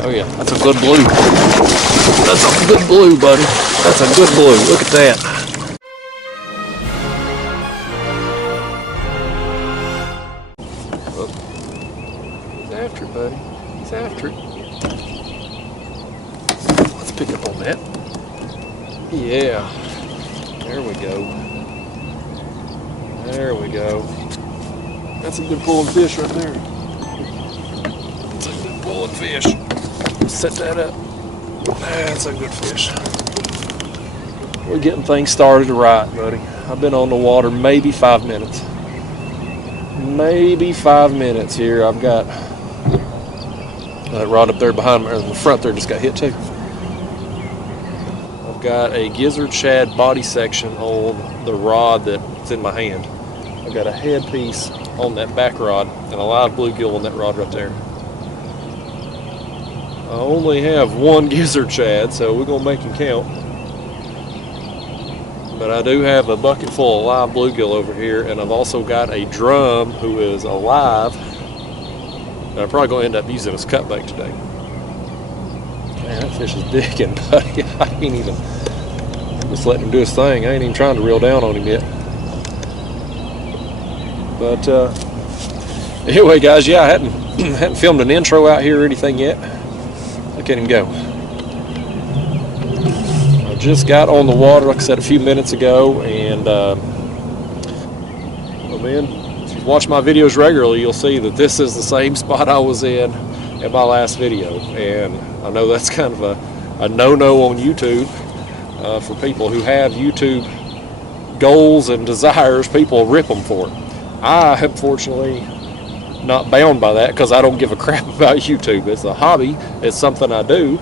Oh yeah, that's a good blue. That's a good blue, buddy. That's a good blue. Look at that. Oh. He's after it, buddy. He's after it. Let's pick up on that. Yeah. There we go. There we go. That's a good pulling fish right there. That's a good pulling fish. Set that up. That's a good fish. We're getting things started right, buddy. I've been on the water maybe 5 minutes. Maybe 5 minutes here. I've got that rod up there behind me, or in the front there just got hit too. I've got a gizzard shad body section on the rod that's in my hand. I've got a headpiece on that back rod and a live bluegill on that rod right there. I only have one gizzard shad, so we're going to make him count. But I do have a bucket full of live bluegill over here, and I've also got a drum who is alive. And I'm probably going to end up using as cut bait today. Man, that fish is digging, buddy. I ain't even, I'm just letting him do his thing. I ain't even trying to reel down on him yet. But anyway, guys, yeah, I hadn't filmed an intro out here or anything yet. Look at him go. I just got on the water, like I said, a few minutes ago, and well, man, if you've watched my videos regularly, you'll see that this is the same spot I was in my last video. And I know that's kind of a no-no on YouTube for people who have YouTube goals and desires. People rip them for it. I am fortunately not bound by that because I don't give a crap about YouTube. It's a hobby. It's something I do.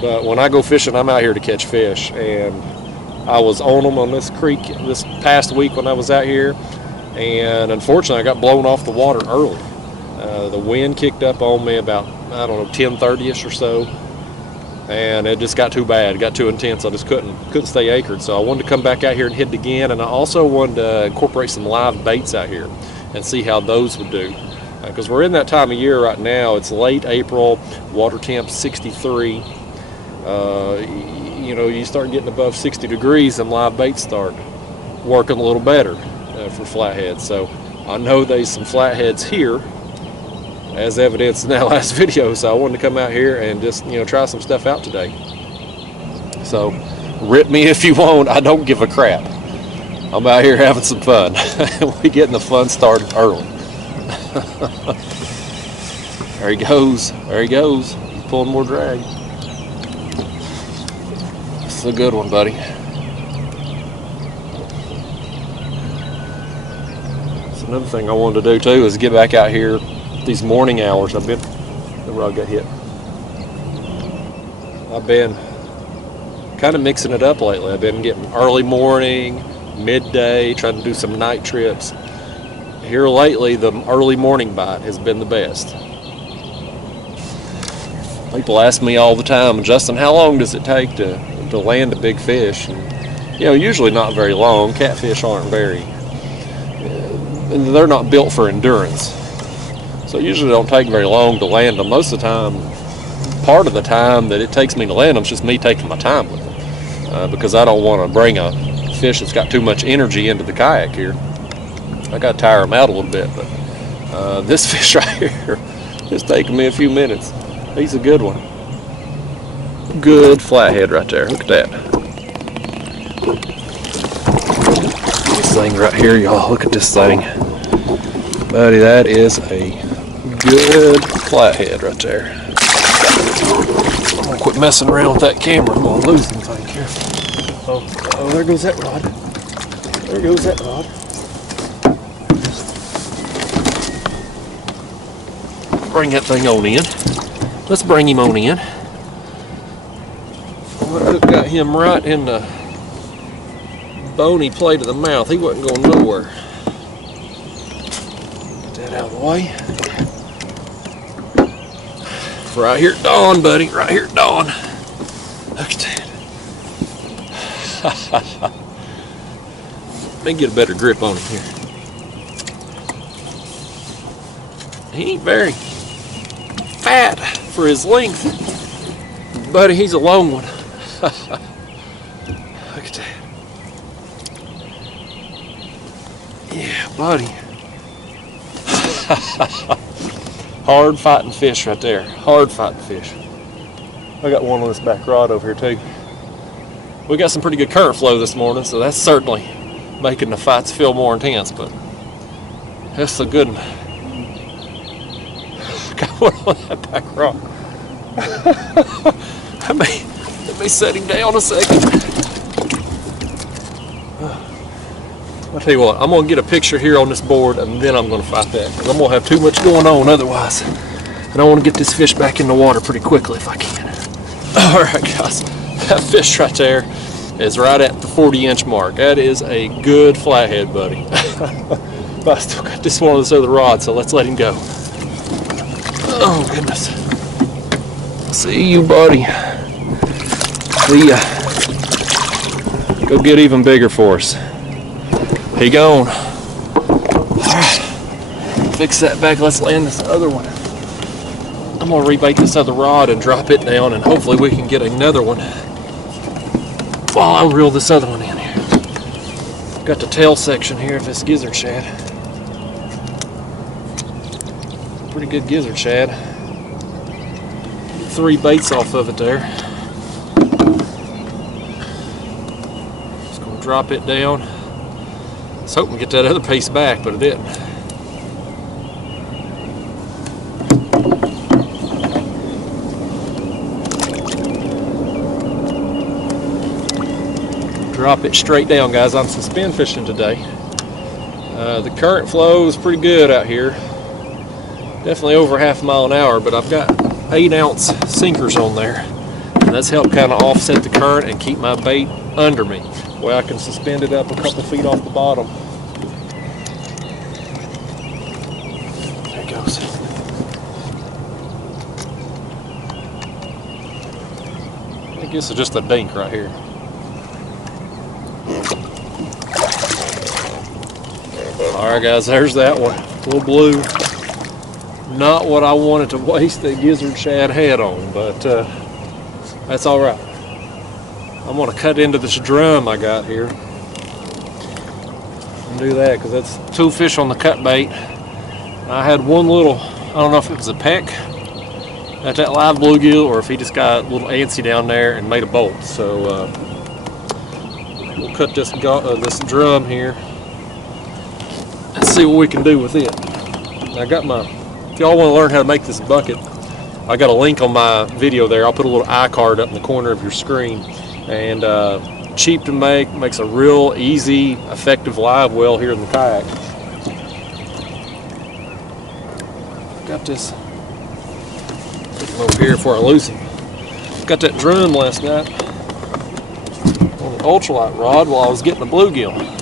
But when I go fishing, I'm out here to catch fish. And I was on them on this creek this past week when I was out here. And unfortunately, I got blown off the water early. The wind kicked up on me about, I don't know, 10:30ish or so. And it just got too bad. It got too intense. I just couldn't stay anchored. So I wanted to come back out here and hit it again. And I also wanted to incorporate some live baits out here and see how those would do. Because we're in that time of year right now. It's late April, water temp 63. You know, you start getting above 60 degrees and live baits start working a little better for flatheads. So I know there's some flatheads here, as evidenced in that last video. So I wanted to come out here and just, you know, try some stuff out today. So rip me if you want. I don't give a crap. I'm out here having some fun. We're getting the fun started early. There he goes. There he goes. He's pulling more drag. This is a good one, buddy. So another thing I wanted to do too is get back out here these morning hours. The rod got hit. I've been kind of mixing it up lately. I've been getting early morning, midday, trying to do some night trips. Here lately, the early morning bite has been the best. People ask me all the time, Justin, how long does it take to land a big fish? And, you know, usually not very long. Catfish aren't they're not built for endurance. So it usually don't take very long to land them. Most of the time, part of the time that it takes me to land them is just me taking my time with them. Because I don't want to bring a fish that's got too much energy into the kayak here. I got to tire them out a little bit. But this fish right here is taking me a few minutes. He's a good one. Good flathead right there. Look at that. This thing right here, y'all. Look at this thing. Buddy, that is a good flathead right there. I'm going to quit messing around with that camera. I'm going to lose them. Careful. Oh, there goes that rod. There goes that rod. Bring that thing on in. Let's bring him on in. Well, got him right in the bony plate of the mouth. He wasn't going nowhere. Get that out of the way. Right here at dawn, buddy. Right here at dawn. Look at that. Let me get a better grip on him here. He ain't very fat. for his length. Buddy, he's a long one. Look at that. Yeah, buddy. Hard fighting fish right there. Hard fighting fish. I got one on this back rod over here too. We got some pretty good current flow this morning, so that's certainly making the fights feel more intense, but that's a good one. Got one on that back rod. Let me set him down a second. I'll tell you what, I'm going to get a picture here on this board and then I'm going to fight that, because I'm going to have too much going on otherwise. And I want to get this fish back in the water pretty quickly if I can. Alright guys, that fish right there is right at the 40-inch mark. That is a good flathead, buddy. But I still got this one on this other rod, so let's let him go. Oh goodness. See you, buddy. See ya. Go get even bigger for us. He gone. Alright. Fix that back. Let's land this other one. I'm going to rebait this other rod and drop it down, and hopefully we can get another one while I reel this other one in here. Got the tail section here of this gizzard shad. Pretty good gizzard shad. 3 baits off of it there. Just going to drop it down. I was hoping to get that other piece back, but it didn't. Drop it straight down, guys. I'm suspend fishing today. The current flow is pretty good out here. Definitely over half a mile an hour, but I've got 8-ounce sinkers on there. And that's helped kind of offset the current and keep my bait under me, where I can suspend it up a couple feet off the bottom. There it goes. I guess it's just a dink right here. Alright guys, there's that one. Little blue. Not what I wanted to waste the gizzard shad head on, but that's alright. I'm going to cut into this drum I got here. And do that, because that's 2 fish on the cut bait. I had one little, I don't know if it was a peck at that live bluegill, or if he just got a little antsy down there and made a bolt. So we'll cut this drum here and see what we can do with it. I got my, if y'all want to learn how to make this bucket, I got a link on my video there. I'll put a little iCard up in the corner of your screen. And cheap to make, makes a real easy, effective live well here in the kayak. Got this over here before I lose him. Got that drum last night on the ultralight rod while I was getting the bluegill.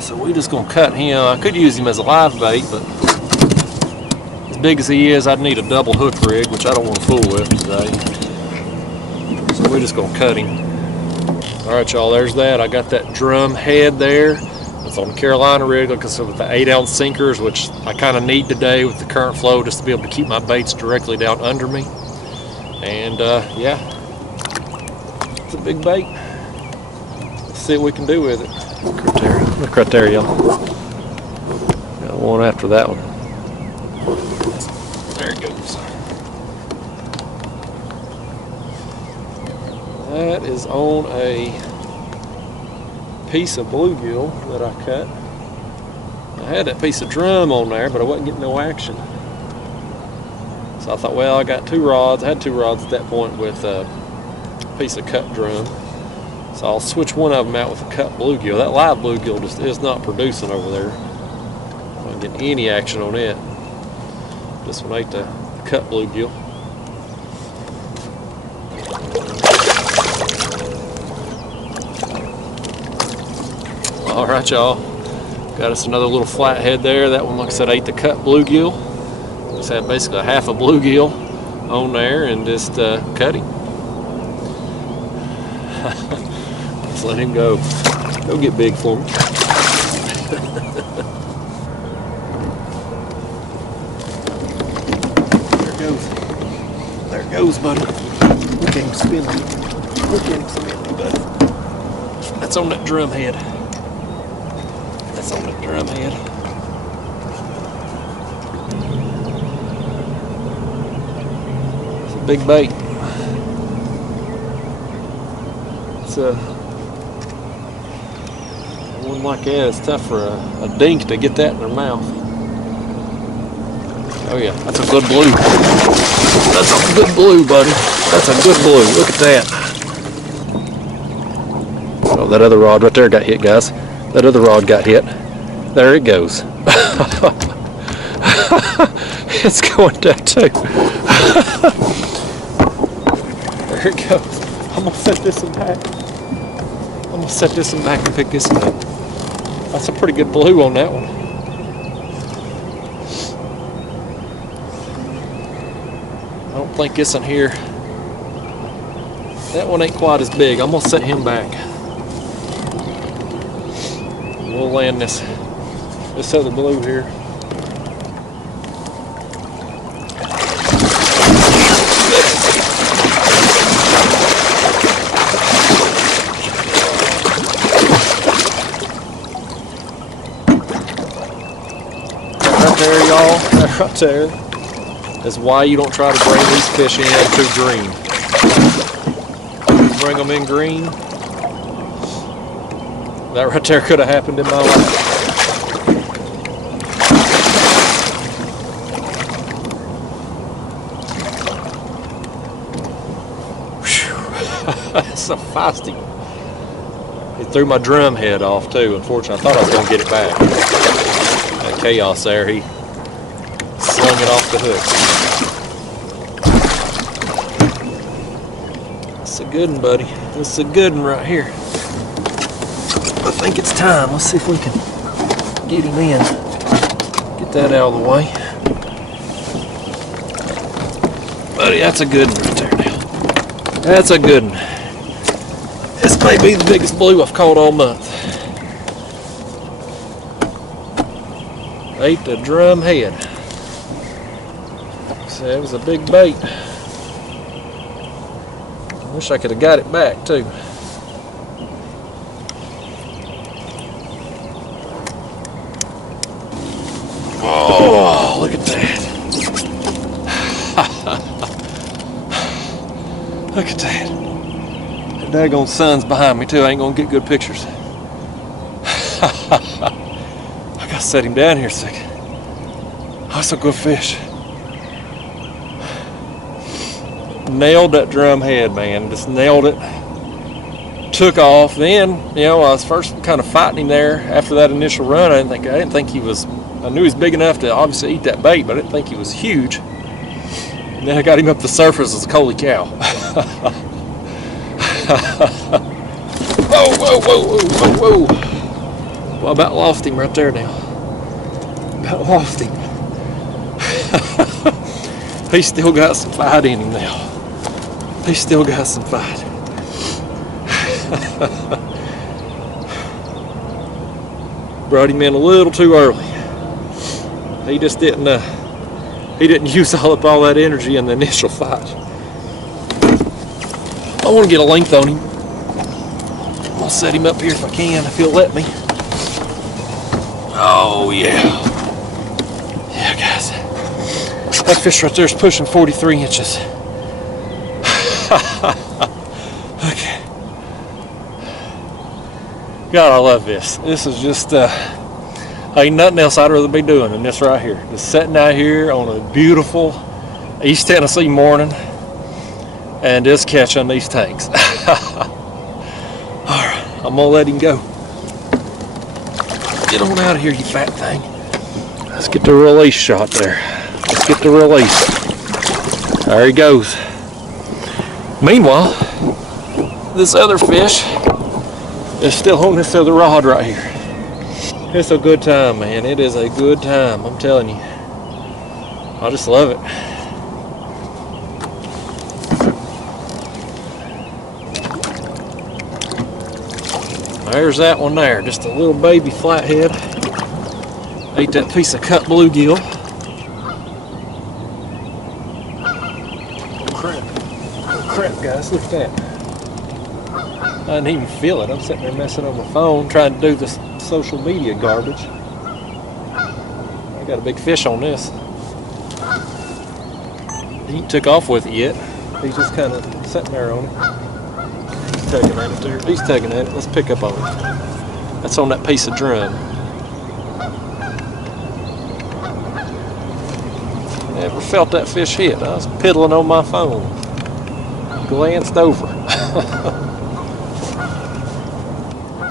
So we just gonna cut him. I could use him as a live bait, but as big as he is, I'd need a double hook rig, which I don't want to fool with today. So we're just gonna cut him. All right, y'all. There's that. I got that drum head there. It's on the Carolina rig, like I said, with the 8-ounce sinkers, which I kind of need today with the current flow, just to be able to keep my baits directly down under me. And yeah, it's a big bait. Let's see what we can do with it. Look right there, y'all. Got one after that one. There it goes. That is on a piece of bluegill that I cut. I had that piece of drum on there, but I wasn't getting no action. So I thought, well, I got 2 rods. I had 2 rods at that point with a piece of cut drum. So I'll switch one of them out with a cut bluegill. That live bluegill just is not producing over there. I'm not getting any action on it. This one ate the cut bluegill. All right, y'all. Got us another little flathead there. That one, like I said, ate the cut bluegill. Just had basically half a bluegill on there and just cut him. Let's let him go. Go get big for me. goes. There it goes, buddy. Look at him spinning. Look at him spinning, buddy. That's on that drum head. That's on that drum head. It's a big bait. It's one like that. It's tough for a dink to get that in their mouth. Oh yeah, that's a good blue. That's a good blue, buddy. That's a good blue. Look at that. Oh, that other rod right there got hit, guys. That other rod got hit. There it goes. It's going down too. There it goes. I'm gonna set this one back. I'm gonna set this one back and pick this one up. That's a pretty good blue on that one. I don't think this one here. That one ain't quite as big. I'm gonna set him back. We'll land this other blue here. Right there, y'all. That right there is why you don't try to bring these fish in too green. You bring them in green. That right there could have happened in my life. That's so feisty. He threw my drum head off too, unfortunately. I thought I was going to get it back. That chaos there, he slung it off the hook. That's a good one, buddy. That's a good one right here. I think it's time. Let's see if we can get him in. Get that out of the way. Buddy, that's a good one right there now. That's a good one. This may be the biggest blue I've caught all month. Ate the drum head. So it was a big bait. I wish I could have got it back too. Oh, look at that. Look at that. The daggone sun's behind me too. I ain't gonna get good pictures. I gotta set him down here a second. Oh, that's a good fish. Nailed that drum head, man. Just nailed it. Took off. Then, you know, I was first kind of fighting him there after that initial run. I didn't think he was. I knew he was big enough to obviously eat that bait, but I didn't think he was huge. And then I got him up the surface. It's holy cow. Whoa, whoa, whoa, whoa, whoa, whoa. Well, I about lost him right there now. About lost him. He's still got some fight in him now. He's still got some fight. Brought him in a little too early. He just didn't use up all that energy in the initial fight. I want to get a length on him. I'm gonna set him up here if I can, if he'll let me. Oh yeah. Yeah, guys. That fish right there is pushing 43 inches. Okay. God, I love this. This is just, ain't nothing else I'd rather be doing than this right here. Just sitting out here on a beautiful East Tennessee morning and just catching these tanks. Alright, I'm gonna let him go. Get on out of here, you fat thing. Let's get the release shot there. Let's get the release. There he goes. Meanwhile, this other fish is still on this other rod right here. It's a good time, man. It is a good time, I'm telling you. I just love it. There's that one there, just a little baby flathead. Ate that piece of cut bluegill. crap. Oh crap, guys, look at that. I didn't even feel it. I'm sitting there messing on my phone trying to do this social media garbage. I got a big fish on this. He ain't took off with it yet. He's just kind of sitting there on it. He's tugging at it there. He's tugging at it. Let's pick up on it. That's on that piece of drum. Never felt that fish hit. I was piddling on my phone. Glanced over.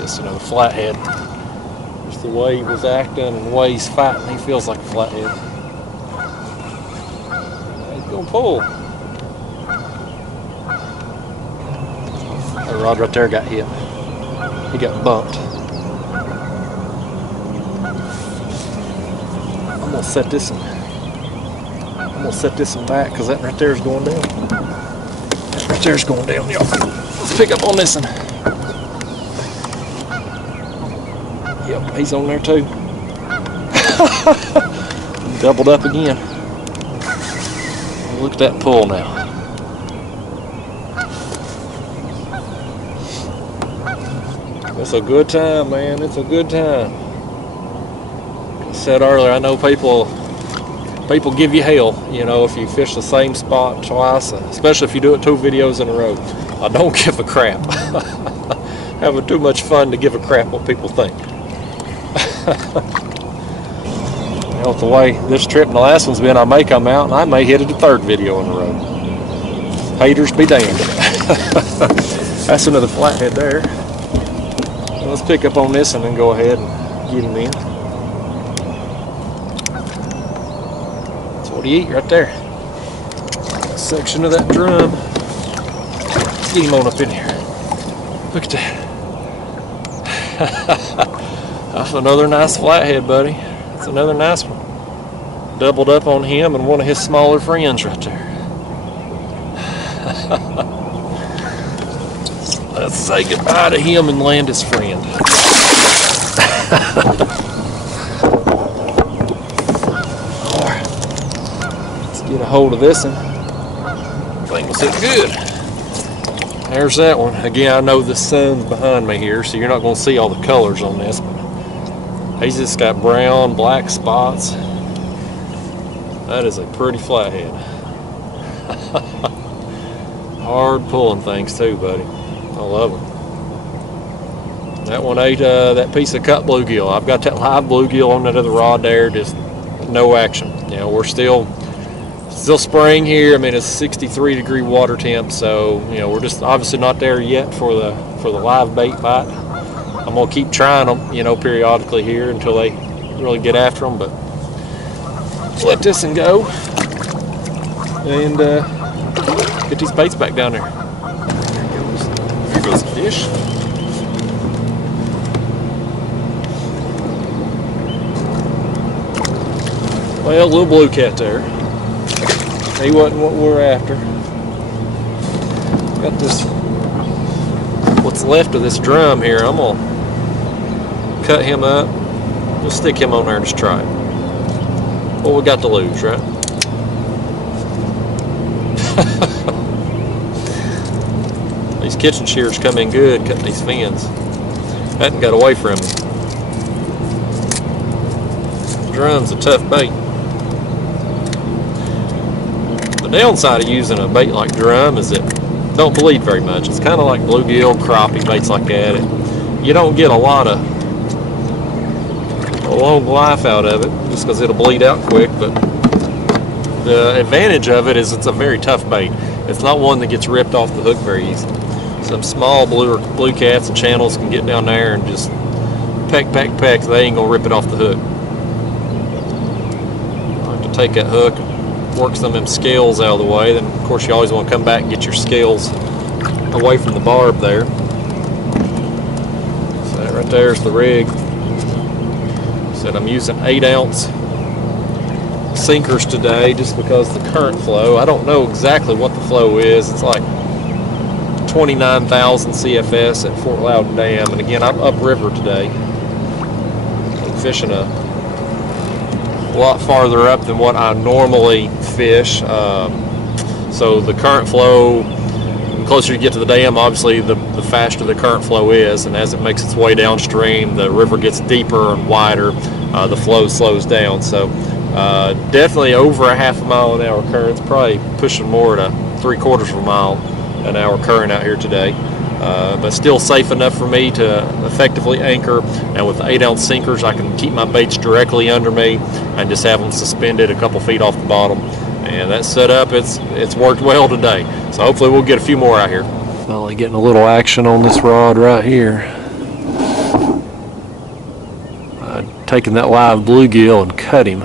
Just another flathead. Just the way he was acting and the way he's fighting, he feels like a flathead. He's gonna pull. That rod right there got hit. He got bumped. I'm gonna set this in. I'm gonna set this one back because that right there is going down. That right there is going down, y'all. Let's pick up on this one. Yep, he's on there too. Doubled up again. Look at that pull now. It's a good time, man. It's a good time. Like I said earlier, I know people give you hell, you know, if you fish the same spot twice, especially if you do it 2 videos in a row. I don't give a crap. Having too much fun to give a crap what people think. You know, with the way this trip and the last one's been, I may come out and I may hit it a 3rd video in a row. Haters be damned. That's another flathead there. Let's pick up on this and then go ahead and get him in. That's what he eat right there. A section of that drum. Let's get him on up in here. Look at that. That's another nice flathead, buddy. That's another nice one. Doubled up on him and one of his smaller friends right there. Let's say goodbye to him and land his friend. Alright. Let's get a hold of this one. I think we'll sit good. There's that one. Again, I know the sun's behind me here, so you're not going to see all the colors on this, but he's just got brown, black spots. That is a pretty flathead. Hard pulling things too, buddy. I love them. That one ate that piece of cut bluegill. I've got that live bluegill on that other rod there, just no action. You know, we're still spring here. I mean, it's 63-degree water temp, so you know we're just obviously not there yet for the live bait bite. I'm gonna keep trying them, you know, periodically here until they really get after them. But let's let this one go and get these baits back down there. There goes the fish. Well, little blue cat there. He wasn't what we're after. Got this, what's left of this drum here. I'm gonna cut him up. We'll stick him on there and just try it. What we got to lose, right? These kitchen shears come in good cutting these fins. Hadn't got away from me. Drum's a tough bait. The downside of using a bait like drum is it don't bleed very much. It's kind of like bluegill, crappie, baits like that. You don't get a lot of a long life out of it just because it'll bleed out quick, but the advantage of it is it's a very tough bait. It's not one that gets ripped off the hook very easy. Some small blue cats and channels can get down there and just peck, peck, peck. They ain't gonna rip it off the hook. I have to take that hook and work some of them scales out of the way. Then of course you always want to come back and get your scales away from the barb there. So that right there's the rig. Said I'm using 8-ounce sinkers today just because the current flow, I don't know exactly what the flow is. It's like 29,000 CFS at Fort Loudon Dam, and again I'm upriver today. I'm fishing a lot farther up than what I normally fish. So the current flow, the closer you get to the dam, obviously the faster the current flow is, and as it makes its way downstream, the river gets deeper and wider, the flow slows down. So definitely over a half a mile an hour current. It's probably pushing more to 3/4 of a mile an hour current out here today. But still safe enough for me to effectively anchor, and with 8-ounce sinkers I can keep my baits directly under me and just have them suspended a couple feet off the bottom. And that setup, it's worked well today. So hopefully we'll get a few more out here. Finally getting a little action on this rod right here. Taking that live bluegill and cut him.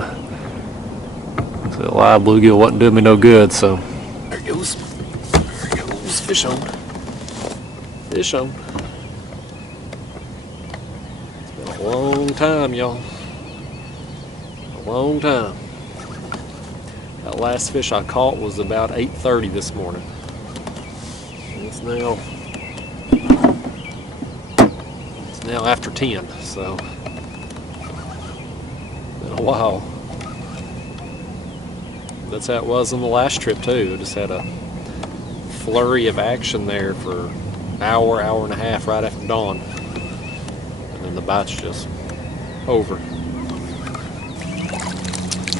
So the live bluegill wasn't doing me no good, so there it goes. There it goes. Fish on. Fish on. It's been a long time, y'all. A long time. That last fish I caught was about 8:30 this morning. It's now after 10, so been a while. That's how it was on the last trip too. I just had a flurry of action there for hour and a half right after dawn, and then the bite's just over.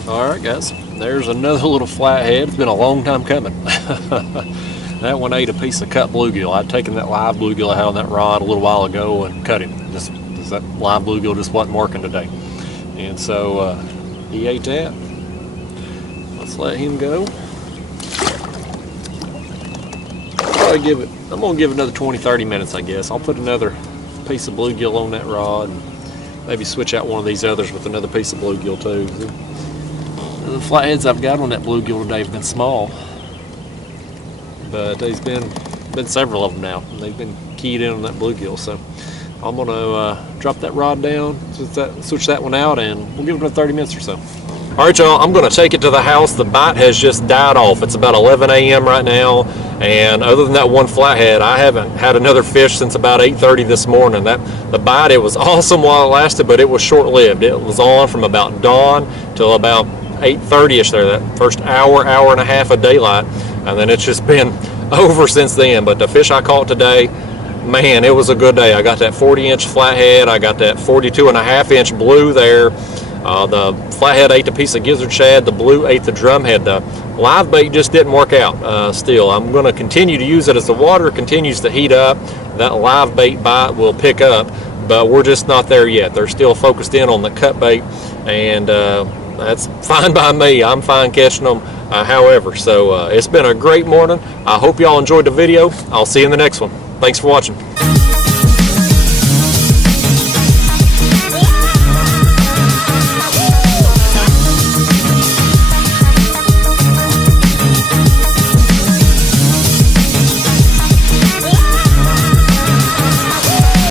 Alright guys, there's another little flathead. It's been a long time coming. That one ate a piece of cut bluegill. I'd taken that live bluegill I had on that rod a little while ago and cut him. Just that live bluegill just wasn't working today, and so he ate that. Let's let him go. I'm gonna give it another 20-30 minutes, I guess. I'll put another piece of bluegill on that rod and maybe switch out one of these others with another piece of bluegill too. The flatheads I've got on that bluegill today have been small, but there's been several of them now. They've been keyed in on that bluegill, so I'm gonna drop that rod down, switch that one out, and we'll give it another 30 minutes or so. All right, y'all, I'm gonna take it to the house. The bite has just died off. It's about 11 a.m. right now, and other than that one flathead, I haven't had another fish since about 8:30 this morning. The bite, it was awesome while it lasted, but it was short-lived. It was on from about dawn till about 8:30ish there, that first hour and a half of daylight, and then it's just been over since then. But the fish I caught today, man, it was a good day. I got that 40-inch flathead, I got that 42.5-inch blue there. The flathead ate a piece of gizzard shad, the blue ate the drumhead. The live bait just didn't work out. Still, I'm going to continue to use it as the water continues to heat up. That live bait bite will pick up, but we're just not there yet. They're still focused in on the cut bait, and that's fine by me. I'm fine catching them however. So it's been a great morning. I hope y'all enjoyed the video. I'll see you in the next one. Thanks for watching.